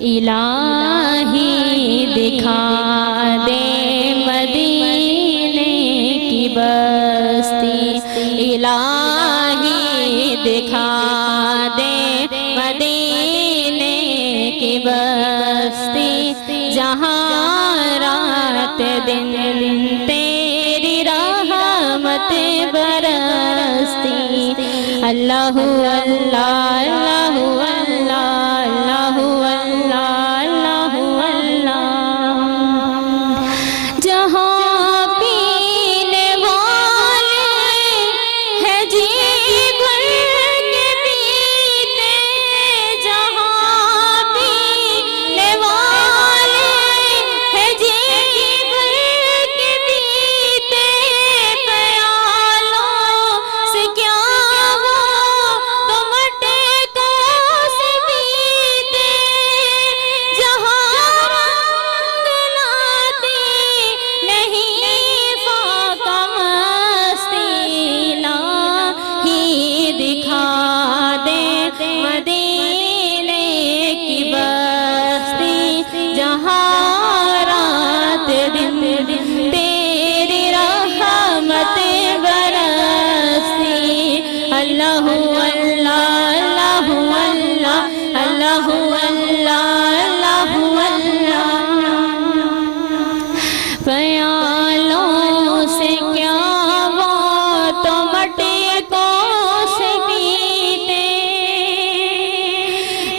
الہی دکھا دے مدینے کی بستی، الہی دکھا دے مدینے کی بستی، جہاں رات دن تیری رحمت برستی۔ اللہ اللہ اللہ اللہ اللہ اللہ، جہاں پینے والے ہیں جی بھر کے پیتے، جہاں پینے والے ہیں جی بھر کے پیتے، پیالوں سے کیا وہ تو مٹے کو سے پیتے، جہاں رنگ لاتی نہیں فاقہ مستی، الہی دکھا دے مدینے کی بستی، جہاں رات دن تیری رحمت برستی۔ اللہ اللہ اللہ اللہ اللہ اللہ اللہ، پیالوں سے کیا وہ تو مٹی کو سے پیتے،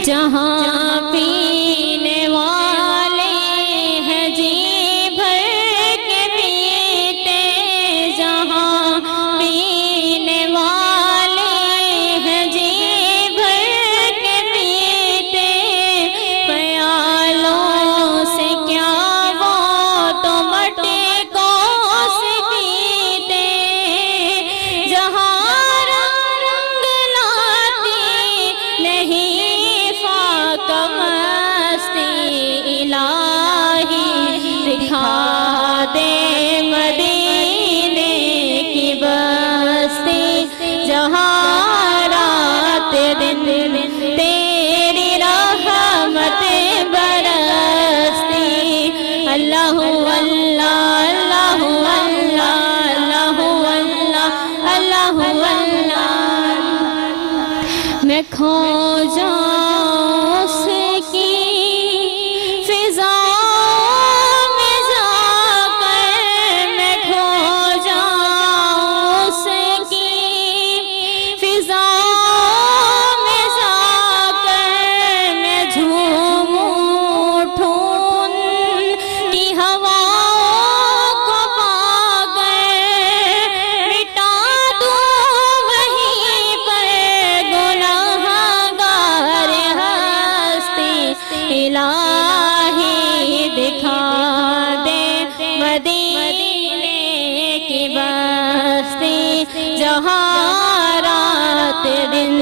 جہاں پینے والے ہیں جی بھر کے پیتے، جہاں پینے والے ہیں جی بھر کے پیتے، پیالوں سے کیا وہ تو مٹی کو سے پیتے، جہاں رنگ لاتی نہیں فاقہ مستی، الہی دکھا دے مدینے کی بستی، جہاں رات دن تیری رحمت برستی۔ اللہ اللہ اللہ اللہ اللہ اللہ، میں کھو جاؤں اس کی فضاؤں میں جا کر، میں کھو جاؤں اس کی فضاؤں میں جا کر، میں جھوموں اٹھوں کی ہواؤں کو پا کر، مٹا دوں وہیں پر گناہ گار ہستی، الہی دکھا دے مدینے کی بستی، جہاں رات دن